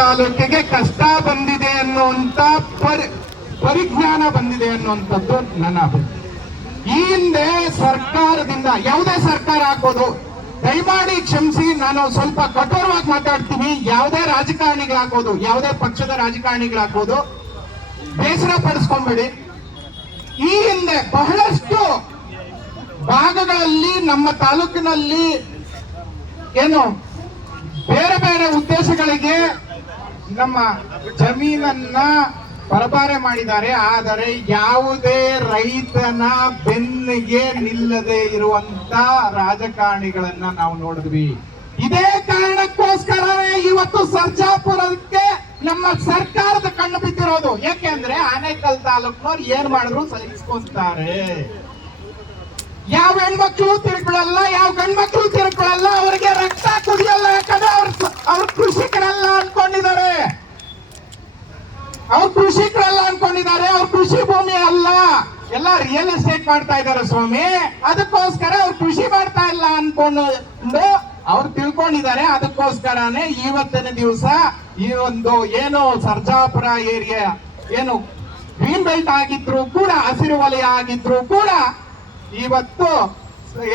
ತಾಲೂಕಿಗೆ ಕಷ್ಟ ಬಂದಿದೆ ಅನ್ನುವಂತ ಪರಿ, ಪರಿಜ್ಞಾನ ಬಂದಿದೆ ಅನ್ನುವಂಥದ್ದು ನನ್ನ ಅಭಿಪ್ರಾಯ. ಈ ಹಿಂದೆ ಸರ್ಕಾರದಿಂದ, ಯಾವುದೇ ಸರ್ಕಾರ ಹಾಕೋದು ದಯಮಾಡಿ ಕ್ಷಮಿಸಿ, ನಾನು ಸ್ವಲ್ಪ ಕಠೋರವಾಗಿ ಮಾತಾಡ್ತೀನಿ. ಯಾವುದೇ ರಾಜಕಾರಣಿಗಳಾಗೋದು ಯಾವುದೇ ಪಕ್ಷದ ರಾಜಕಾರಣಿಗಳಾಗೋದು ಬೇಸರ ಪಡಿಸ್ಕೊಂಬೇಡಿ. ಈ ಹಿಂದೆ ಬಹಳಷ್ಟು ಭಾಗಗಳಲ್ಲಿ, ನಮ್ಮ ತಾಲೂಕಿನಲ್ಲಿ ಏನು ಬೇರೆ ಬೇರೆ ಉದ್ದೇಶಗಳಿಗೆ ನಮ್ಮ ಜಮೀನನ್ನ ಪರಭಾರೆ ಮಾಡಿದ್ದಾರೆ. ಆದರೆ ಯಾವುದೇ ರೈತನ ಬೆನ್ನಿಗೆ ನಿಲ್ಲದೆ ಇರುವಂತ ರಾಜಕಾರಣಿಗಳನ್ನ ನಾವು ನೋಡಿದ್ವಿ. ಇದೇ ಕಾರಣಕ್ಕೋಸ್ಕರ ಇವತ್ತು ಸರ್ಜಾಪುರಕ್ಕೆ ನಮ್ಮ ಸರ್ಕಾರದ ಕಣ್ಣು ಬಿದ್ದಿರೋದು. ಯಾಕೆಂದ್ರೆ ಆನೇಕಲ್ ತಾಲೂಕ್ನವ್ರು ಏನ್ ಮಾಡಿದ್ರು? ಸಹಿಸ್ಕೊಂತಾರೆ ಯಾವ ಹೆಣ್ಮಕ್ಳು ತಿರ್ಕೊಳ್ಳಲ್ಲ, ಯಾವ ಗಂಡ್ಮಕ್ಳು ತಿರ್ಕೊಳ್ಳಲ್ಲ, ಅವರಿಗೆ ರಕ್ತ ಕುಡಿಯಲ್ಲ ಯಾಕಂದ್ರೆ ಅವ್ರ ಅವ್ರ ಕೃಷಿಕರಲ್ಲ ಅನ್ಕೊಂಡಿದ್ದಾರೆ. ಅವ್ರ ಕೃಷಿಕರಲ್ಲ ಅನ್ಕೊಂಡಿದ್ದಾರೆ, ಅವ್ರ ಕೃಷಿ ಭೂಮಿ ಅಲ್ಲ. ಎಲ್ಲ ರಿಯಲ್ ಎಸ್ಟೇಟ್ ಮಾಡ್ತಾ ಇದ್ದಾರೆ ಸ್ವಾಮಿ. ಅದಕ್ಕೋಸ್ಕರ ಅವ್ರು ಕೃಷಿ ಮಾಡ್ತಾ ಇಲ್ಲ ಅನ್ಕೊಂಡು ಅವ್ರು ತಿಳ್ಕೊಂಡಿದ್ದಾರೆ. ಅದಕ್ಕೋಸ್ಕರನೇ ಇವತ್ತಿನ ದಿವಸ ಈ ಒಂದು ಏನು ಸರ್ಜಾಪುರ ಏರಿಯಾ, ಏನು ಗ್ರೀನ್ ಬೆಲ್ಟ್ ಆಗಿದ್ರು ಕೂಡ, ಹಸಿರು ವಲಯ ಆಗಿದ್ರು ಕೂಡ ಇವತ್ತು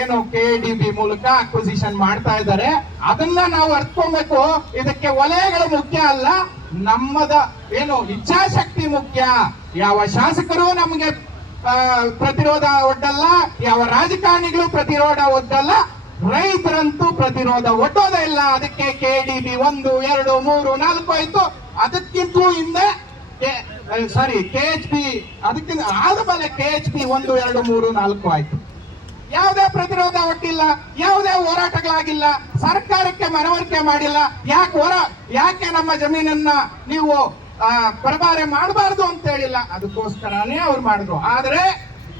ಏನು ಕೆ ಡಿ ಬಿ ಮೂಲಕ ಅಕ್ವಿಸಿಷನ್ ಮಾಡ್ತಾ ಇದ್ದಾರೆ. ಅದನ್ನ ನಾವು ಅರ್ಥಕೊಬೇಕು ಇದಕ್ಕೆ ವಲಯಗಳು ಮುಖ್ಯ ಅಲ್ಲ, ನಮ್ಮದ ಏನು ಇಚ್ಛಾಶಕ್ತಿ ಮುಖ್ಯ. ಯಾವ ಶಾಸಕರು ನಮಗೆ ಪ್ರತಿರೋಧ ಒಡ್ಡಲ್ಲ, ಯಾವ ರಾಜಕಾರಣಿಗಳು ಪ್ರತಿರೋಧ ಒಡ್ಡಲ್ಲ, ರೈತರಂತೂ ಪ್ರತಿರೋಧ ಒಡ್ಡೋದೇ ಇಲ್ಲ. ಅದಕ್ಕೆ ಕೆ ಡಿ ಬಿ ಒಂದು, ಎರಡು, ಮೂರು, ನಾಲ್ಕು ಆಯ್ತು. ಅದಕ್ಕಿಂತೂ ಹಿಂದೆ ಸಾರಿ ಕೆ ಎಚ್ ಪಿ ಅದಕ್ಕಿಂತ ಆದಮೇಲೆ ಕೆ ಎಚ್ ಪಿ ಒಂದು ಎರಡು ಮೂರು ನಾಲ್ಕು ಆಯ್ತು. ಯಾವುದೇ ಪ್ರತಿರೋಧ ಒಟ್ಟಿಲ್ಲ ಯಾವುದೇ ಹೋರಾಟಗಳಾಗಿಲ್ಲ ಸರ್ಕಾರಕ್ಕೆ ಮನವರಿಕೆ ಮಾಡಿಲ್ಲ ಯಾಕೆ ಹೋರ ಯಾಕೆ ನಮ್ಮ ಜಮೀನನ್ನ ನೀವು ಆ, ಪರಬಾರೆ ಮಾಡಬಾರ್ದು ಅಂತ ಹೇಳಿಲ್ಲ ಅದಕ್ಕೋಸ್ಕರನೇ ಅವ್ರು ಮಾಡಿದ್ರು. ಆದ್ರೆ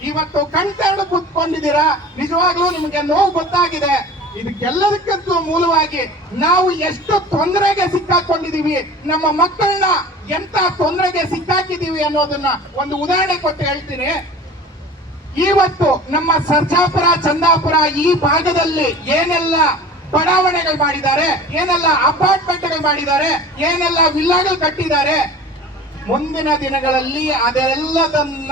ಇವತ್ತು ಕಣ್ತೆರಡು ಕೂತ್ಕೊಂಡಿದ್ದೀರಾ? ನಿಜವಾಗ್ಲೂ ನಿಮಗೆ ನೋವು ಗೊತ್ತಾಗಿದೆ. ಇದಕ್ಕೆಲ್ಲದಕ್ಕಂತೂ ಮೂಲವಾಗಿ ನಾವು ಎಷ್ಟು ತೊಂದರೆಗೆ ಸಿಕ್ಕಾಕೊಂಡಿದೀವಿ ನಮ್ಮ ಮಕ್ಕಳನ್ನ ಎಂತ ತೊಂದರೆಗೆ ಸಿಕ್ಕಾಕಿದೀವಿ ಅನ್ನೋದನ್ನ ಒಂದು ಉದಾಹರಣೆ ಕೊಟ್ಟು ಹೇಳ್ತೀನಿ. ಇವತ್ತು ನಮ್ಮ ಸರ್ಜಾಪುರ, ಚಂದಾಪುರ ಈ ಭಾಗದಲ್ಲಿ ಏನೆಲ್ಲ ಬಡಾವಣೆಗಳು ಮಾಡಿದ್ದಾರೆ, ಏನೆಲ್ಲ ಅಪಾರ್ಟ್ಮೆಂಟ್ಗಳು ಮಾಡಿದ್ದಾರೆ, ಏನೆಲ್ಲ ವಿಲ್ಲಾಗಳು ಕಟ್ಟಿದ್ದಾರೆ, ಮುಂದಿನ ದಿನಗಳಲ್ಲಿ ಅದೆಲ್ಲದನ್ನ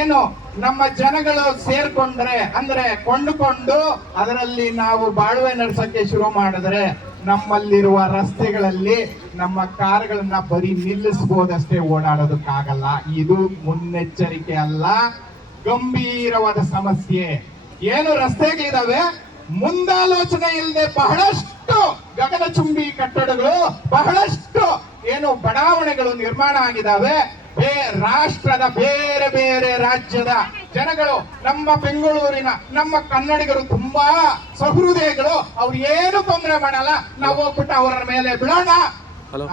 ಏನು ನಮ್ಮ ಜನಗಳು ಸೇರ್ಕೊಂಡ್ರೆ, ಅಂದ್ರೆ ಕೊಂಡುಕೊಂಡು ಅದರಲ್ಲಿ ನಾವು ಬಾಳ್ವೆ ನಡೆಸಕ್ಕೆ ಶುರು ಮಾಡಿದ್ರೆ ನಮ್ಮಲ್ಲಿರುವ ರಸ್ತೆಗಳಲ್ಲಿ ನಮ್ಮ ಕಾರ್ಗಳನ್ನ ಬರೀ ನಿಲ್ಲಿಸಬಹುದಷ್ಟೇ ಓಡಾಡೋದಕ್ಕಾಗಲ್ಲ. ಇದು ಮುನ್ನೆಚ್ಚರಿಕೆ ಅಲ್ಲ, ಗಂಭೀರವಾದ ಸಮಸ್ಯೆ. ಏನು ರಸ್ತೆಗಳಿದಾವೆ ಮುಂದಾಲೋಚನೆ ಇಲ್ಲದೆ ಬಹಳಷ್ಟು ಗಗನಚುಂಬಿ ಕಟ್ಟಡಗಳು, ಬಹಳಷ್ಟು ಏನು ಬಡಾವಣೆಗಳು ನಿರ್ಮಾಣ ಆಗಿದಾವೆ. ರಾಷ್ಟ್ರದ ಬೇರೆ ಬೇರೆ ರಾಜ್ಯದ ಜನಗಳು ನಮ್ಮ ಬೆಂಗಳೂರಿನ ನಮ್ಮ ಕನ್ನಡಿಗರು ತುಂಬಾ ಸಹೃದಯಗಳು. ಅವ್ರು ಏನು ತೊಂದರೆ ಮಾಡಲ್ಲ ನಾವು ಹೋಗ್ಬಿಟ್ಟು ಅವರ ಮೇಲೆ ಬಿಡೋಣ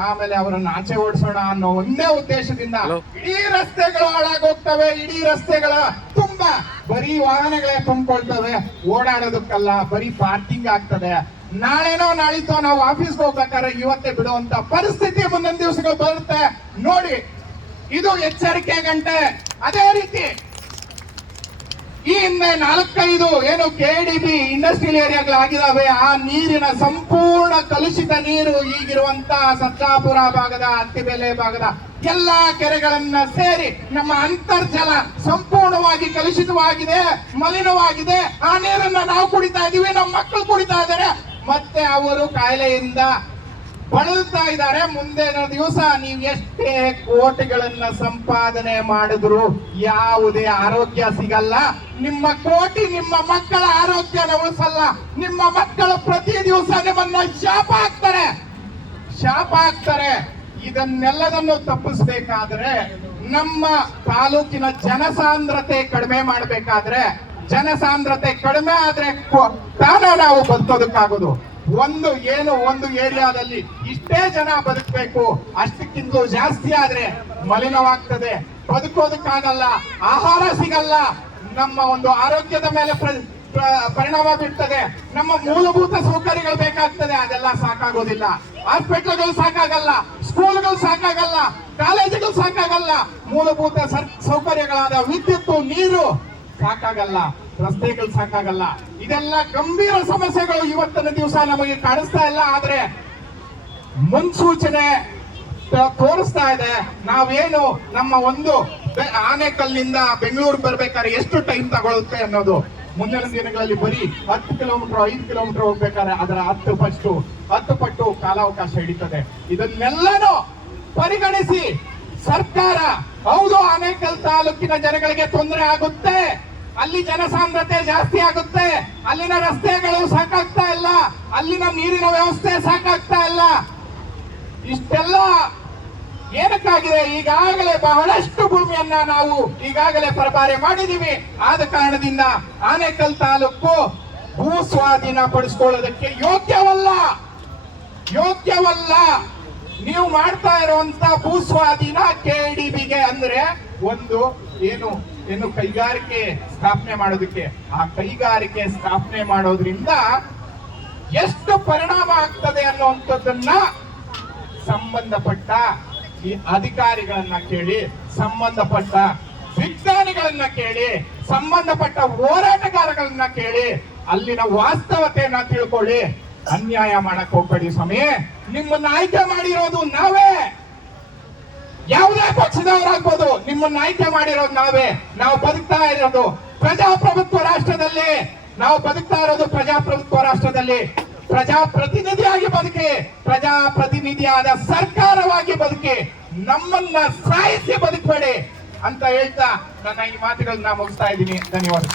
ಆಮೇಲೆ ಅವರನ್ನ ಆಚೆ ಓಡಿಸೋಣ ಅನ್ನೋ ಒಂದೇ ಉದ್ದೇಶದಿಂದ. ಇಡೀ ರಸ್ತೆಗಳು ಹಾಳಾಗೋಗ್ತವೆ ಇಡೀ ರಸ್ತೆಗಳ ತುಂಬಾ ಬರೀ ವಾಹನಗಳೇ ತುಂಬಿಕೊಳ್ತವೆ. ಓಡಾಡೋದಕ್ಕಲ್ಲ ಬರೀ ಪಾರ್ಕಿಂಗ್ ಆಗ್ತದೆ. ನಾಳೆನೋ ನಾಳಿತೋ ನಾವು ಆಫೀಸ್ಗೆ ಹೋಗ್ಬೇಕಾದ್ರೆ ಇವತ್ತೇ ಬಿಡುವಂತ ಪರಿಸ್ಥಿತಿ ಮುಂದಿನ ದಿವಸಗಳು ಬರುತ್ತೆ. ನೋಡಿ ಇದು ಎಚ್ಚರಿಕೆ ಗಂಟೆ. ಅದೇ ರೀತಿ ಈ ಹಿಂದೆ ನಾಲ್ಕೈದು ಏನು ಕೆ ಡಿ ಬಿ ಇಂಡಸ್ಟ್ರಿಯಲ್ ಏರಿಯಾಗಳಾಗಿದ್ದಾವೆ ಆ ನೀರಿನ ಸಂಪೂರ್ಣ ಕಲುಷಿತ ನೀರು ಈಗಿರುವಂತ ಸರ್ಜಾಪುರ ಭಾಗದ ಅಂತಿಬೆಲೆ ಭಾಗದ ಎಲ್ಲಾ ಕೆರೆಗಳನ್ನ ಸೇರಿ ನಮ್ಮ ಅಂತರ್ಜಲ ಸಂಪೂರ್ಣವಾಗಿ ಕಲುಷಿತವಾಗಿದೆ, ಮಲಿನವಾಗಿದೆ. ಆ ನೀರನ್ನ ನಾವು ಕುಡಿತಾ ಇದೀವಿ, ನಮ್ಮ ಮಕ್ಕಳು ಕುಡಿತಾ ಇದ್ದಾರೆ ಮತ್ತೆ ಅವರು ಕಾಯಿಲೆಯಿಂದ ಬಳಲ್ತಾ ಇದ್ದಾರೆ. ಮುಂದಿನ ದಿವಸ ನೀವು ಎಷ್ಟೇ ಕೋಟಿಗಳನ್ನ ಸಂಪಾದನೆ ಮಾಡಿದ್ರು ಯಾವುದೇ ಆರೋಗ್ಯ ಸಿಗಲ್ಲ. ನಿಮ್ಮ ಕೋಟಿ ನಿಮ್ಮ ಮಕ್ಕಳ ಆರೋಗ್ಯನ ಉಳಿಸಲ್ಲ ನಿಮ್ಮ ಮಕ್ಕಳು ಪ್ರತಿ ದಿವಸ ನಿಮ್ಮನ್ನ ಶಾಪ ಹಾಕ್ತಾರೆ. ಶಾಪ ಹಾಕ್ತಾರೆ. ಇದನ್ನೆಲ್ಲದನ್ನು ತಪ್ಪಿಸ್ಬೇಕಾದ್ರೆ ನಮ್ಮ ತಾಲೂಕಿನ ಜನಸಾಂದ್ರತೆ ಕಡಿಮೆ ಮಾಡಬೇಕಾದ್ರೆ, ಜನಸಾಂದ್ರತೆ ಕಡಿಮೆ ಆದ್ರೆ ತಾನೇ ನಾವು ಬದುಕೋದಕ್ಕಾಗೋದು. ಒಂದು ಏನು ಒಂದು ಏರಿಯಾದಲ್ಲಿ ಇಷ್ಟೇ ಜನ ಬದುಕಬೇಕು, ಅಷ್ಟಕ್ಕಿಂತ ಜಾಸ್ತಿ ಆದ್ರೆ ಮಲಿನವಾಗ್ತದೆ. ಬದುಕೋದಕ್ಕಾಗಲ್ಲ, ಆಹಾರ ಸಿಗಲ್ಲ. ನಮ್ಮ ಒಂದು ಆರೋಗ್ಯದ ಮೇಲೆ ಪ್ರ- ಪ್ರ- ಪರಿಣಾಮ ಬೀರ್ತದೆ. ನಮ್ಮ ಮೂಲಭೂತ ಸೌಕರ್ಯಗಳು ಬೇಕಾಗ್ತದೆ. ಅದೆಲ್ಲ ಸಾಕಾಗೋದಿಲ್ಲ. ಹಾಸ್ಪಿಟ್ಲ್ಗಳು ಸಾಕಾಗಲ್ಲ, ಸ್ಕೂಲ್ಗಳು ಸಾಕಾಗಲ್ಲ, ಕಾಲೇಜುಗಳು ಸಾಕಾಗಲ್ಲ. ಮೂಲಭೂತ ಸೌಕರ್ಯಗಳಾದ ವಿದ್ಯುತ್ ನೀರು ಸಾಕಾಗಲ್ಲ, ರಸ್ತೆಗಳು ಸಾಕಾಗಲ್ಲ. ಇದೆಲ್ಲ ಗಂಭೀರ ಸಮಸ್ಯೆಗಳು ಇವತ್ತಿನ ದಿವಸ ನಮಗೆ ಕಾಣಿಸ್ತಾ ಇಲ್ಲ, ಆದ್ರೆ ಮುನ್ಸೂಚನೆ ತೋರಿಸ್ತಾ ಇದೆ. ನಾವೇನು ನಮ್ಮ ಒಂದು ಆನೇಕಲ್ನಿಂದ ಬೆಂಗಳೂರು ಬರ್ಬೇಕಾದ್ರೆ ಎಷ್ಟು ಟೈಮ್ ತಗೊಳುತ್ತೆ ಅನ್ನೋದು ಮುಂದಿನ ದಿನಗಳಲ್ಲಿ ಬರೀ ಹತ್ತು ಕಿಲೋಮೀಟರ್ ಐದು ಕಿಲೋಮೀಟರ್ ಹೋಗ್ಬೇಕಾದ್ರೆ ಅದರ ಹತ್ತು ಪಟ್ಟು ಹತ್ತು ಪಟ್ಟು ಕಾಲಾವಕಾಶ ಹಿಡಿತದೆ. ಇದನ್ನೆಲ್ಲನೂ ಪರಿಗಣಿಸಿ ಸರ್ಕಾರ, ಹೌದು, ಆನೇಕಲ್ ತಾಲೂಕಿನ ಜನಗಳಿಗೆ ತೊಂದರೆ ಆಗುತ್ತೆ. ಅಲ್ಲಿ ಜನಸಾಂದ್ರತೆ ಜಾಸ್ತಿ ಆಗುತ್ತೆ. ಅಲ್ಲಿನ ರಸ್ತೆಗಳು ಸಾಕಾಗ್ತಾ ಇಲ್ಲ. ಅಲ್ಲಿನ ನೀರಿನ ವ್ಯವಸ್ಥೆ ಸಾಕಾಗ್ತಾ ಇಲ್ಲ. ಇಷ್ಟೆಲ್ಲ ಏನಕ್ಕಾಗಿದೆ? ಈಗಾಗಲೇ ಬಹಳಷ್ಟು ಭೂಮಿಯನ್ನ ನಾವು ಈಗಾಗಲೇ ಪರಭಾರೆ ಮಾಡಿದೀವಿ. ಆದ ಕಾರಣದಿಂದ ಆನೇಕಲ್ ತಾಲೂಕು ಭೂ ಸ್ವಾಧೀನ ಪಡಿಸ್ಕೊಳ್ಳೋದಕ್ಕೆ ಯೋಗ್ಯವಲ್ಲ. ಯೋಗ್ಯವಲ್ಲ. ನೀವು ಮಾಡ್ತಾ ಇರುವಂತ ಭೂ ಸ್ವಾಧೀನ ಕೆಡಿಬಿಗೆ ಅಂದ್ರೆ ಒಂದು ಏನು ಏನು ಕೈಗಾರಿಕೆ ಸ್ಥಾಪನೆ ಮಾಡೋದಕ್ಕೆ, ಆ ಕೈಗಾರಿಕೆ ಸ್ಥಾಪನೆ ಮಾಡೋದ್ರಿಂದ ಎಷ್ಟು ಪರಿಣಾಮ ಆಗ್ತದೆ ಅನ್ನುವಂಥದ್ದನ್ನ ಸಂಬಂಧಪಟ್ಟ ಈ ಅಧಿಕಾರಿಗಳನ್ನ ಕೇಳಿ, ಸಂಬಂಧಪಟ್ಟ ವಿಜ್ಞಾನಿಗಳನ್ನ ಕೇಳಿ, ಸಂಬಂಧಪಟ್ಟ ಹೋರಾಟಗಾರಗಳನ್ನ ಕೇಳಿ, ಅಲ್ಲಿನ ವಾಸ್ತವತೆಯನ್ನ ತಿಳ್ಕೊಳ್ಳಿ. ಅನ್ಯಾಯ ಮಾಡಕ್ ಹೋಗ್ಬೇಡಿ ಸ್ವಾಮಿ. ನಿಮ್ಮನ್ನ ಆಯ್ಕೆ ಮಾಡಿರೋದು ನಾವೇ. ಯಾವುದೇ ಪಕ್ಷದವರಾಗ್ಬೋದು, ನಿಮ್ಮನ್ನ ಆಯ್ಕೆ ಮಾಡಿರೋದು ನಾವೇ. ನಾವು ಬದುಕ್ತಾ ಇರೋದು ಪ್ರಜಾಪ್ರಭುತ್ವ ರಾಷ್ಟ್ರದಲ್ಲಿ. ನಾವು ಬದುಕ್ತಾ ಇರೋದು ಪ್ರಜಾಪ್ರಭುತ್ವ ರಾಷ್ಟ್ರದಲ್ಲಿ. ಪ್ರಜಾಪ್ರತಿನಿಧಿಯಾಗಿ ಬದುಕಿ, ಪ್ರಜಾಪ್ರತಿನಿಧಿಯಾದ ಸರ್ಕಾರವಾಗಿ ಬದುಕಿ, ನಮ್ಮನ್ನ ಸಾಯಿಸಿ ಬದುಕಬೇಡಿ ಅಂತ ಹೇಳ್ತಾ ನನ್ನ ಈ ಮಾತುಗಳನ್ನ ಮುಗಿಸ್ತಾ ಇದ್ದೀನಿ. ಧನ್ಯವಾದ